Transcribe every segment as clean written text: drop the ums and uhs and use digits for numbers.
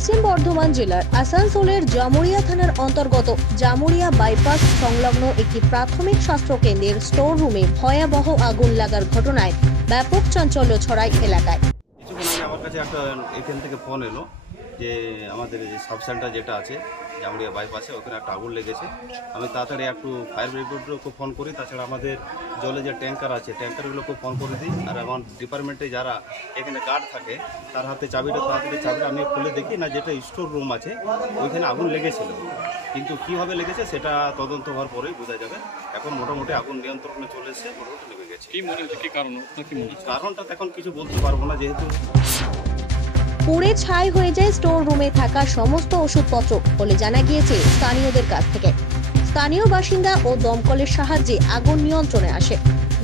পশ্চিম বর্ধমান জেলার আসানসোলের জামুরিয়া থানার অন্তর্গত জামুরিয়া বাইপাস সংলগ্ন একটি প্রাথমিক স্বাস্থ্য কেন্দ্রের স্টোর রুমে ভয়াবহ আগুন লাগার ঘটনায় ব্যাপক চাঞ্চল্য ছড়ায় এলাকায়। কিছুক্ষণ আগে আমার কাছে একটা এখান থেকে ফোন এলো যে আমাদের সাব সেন্টার যেটা আছে জামুরিয়া বাইপাসে ওখানে একটা আগুন লেগেছে। আমি তাড়াতাড়ি একটু ফায়ার ব্রিগেডকে ফোন করি, তাছাড়া আমাদের জলে যে ট্যাঙ্কার আছে ট্যাঙ্কারগুলোকে ফোন করে দিই। আর আমার ডিপার্টমেন্টে যারা এখানে গার্ড থাকে তার হাতে চাবিটা আমি খুলে দেখি না, যেটা স্টোর রুম আছে ওইখানে আগুন লেগেছিল, কিন্তু কীভাবে লেগেছে সেটা তদন্ত হওয়ার পরেই বোঝা যাবে। এখন মোটামুটি আগুন নিয়ন্ত্রণে চলে এসেছে, মোটামুটি নেমে গেছে। কি মনে হচ্ছে, কি কারণটা এখন কিছু বলতে পারবো না, যেহেতু পুড়ে ছাই হয়ে যায় স্টোর রুমে থাকা সমস্ত ওষুধপত্র বলে জানা গিয়েছে স্থানীয়দের কাছ থেকে। স্থানীয় বাসিন্দা ও দমকলের সাহায্যে আগুন নিয়ন্ত্রণে আসে।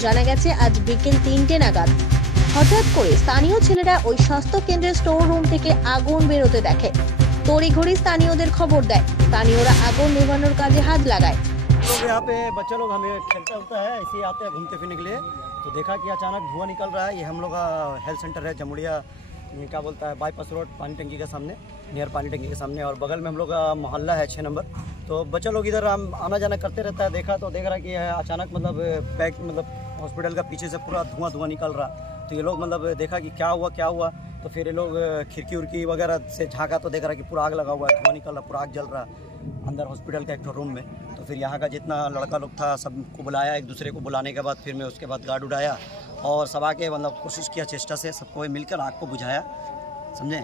জানা গেছে আজ বিকেল 3টে নাগাদ হঠাৎ করে স্থানীয় ছেলেরা ওই স্বাস্থ্য কেন্দ্রের স্টোর রুম থেকে আগুন বেরোতে দেখে। তড়িঘড়ি স্থানীয়দের খবর দেয়। স্থানীয়রা আগুন নেভানোর কাজে হাত লাগায়। लोग यहाँ पे बच्चा लोग हमें खेलता होता है, ऐसे ही आते हैं घूमते फिरने के लिए, तो देखा कि अचानक धुआं निकल रहा है। ये हम लोग का हेल्थ सेंटर है जमुड़िया, क्या बोलता है, बाईपास रोड, पानी टंकी के सामने, नियर पानी टंकी के सामने, और बगल में हम लोग का मोहल्ला है 6 नंबर। तो बच्चा लोग इधर आना जाना करते रहता है। देखा तो देख रहा कि अचानक मतलब बैक मतलब हॉस्पिटल का पीछे से पूरा धुआं निकल रहा। तो ये लोग मतलब देखा कि क्या हुआ, तो फिर ये लोग खिड़की उड़की वगैरह से झाँका तो देख रहा कि पूरा आग लगा हुआ है, धुआं निकल रहा, पूरा आग जल रहा अंदर हॉस्पिटल का एक रूम में। तो फिर यहाँ का जितना लड़का लोग था सबको बुलाया, एक दूसरे को बुलाने के बाद फिर मैं उसके बाद गार्ड उड़ाया और सब आके मतलब कोशिश किया, चेष्टा से सबको मिलकर आग को बुझाया, समझे,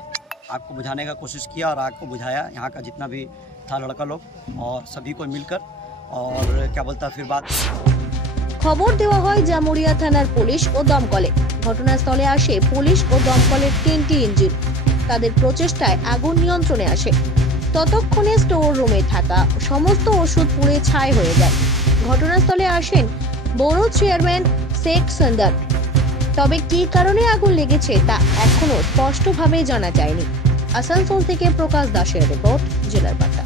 आग को बुझाने का कोशिश किया और आग को बुझाया। यहाँ का जितना भी था लड़का लोग और सभी को मिलकर, और क्या बोलता फिर बात খবর দেওয়া হয় জামুরিয়া থানার পুলিশ ও দমকলে। ঘটনাস্থলে আসে পুলিশ ও দমকলের 3টি ইঞ্জিন। তাদের প্রচেষ্টায় আগুন নিয়ন্ত্রণে আসে। ততক্ষণে স্টোর রুমে থাকা সমস্ত ওষুধ পুড়ে ছাই হয়ে যায়। ঘটনাস্থলে আসেন বড় চেয়ারম্যান শেখ সন্দার। তবে কী কারণে আগুন লেগেছে তা এখনো স্পষ্টভাবে জানা যায়নি। আসানসোল থেকে প্রকাশ দাসের রিপোর্ট, জেলার বার্তা।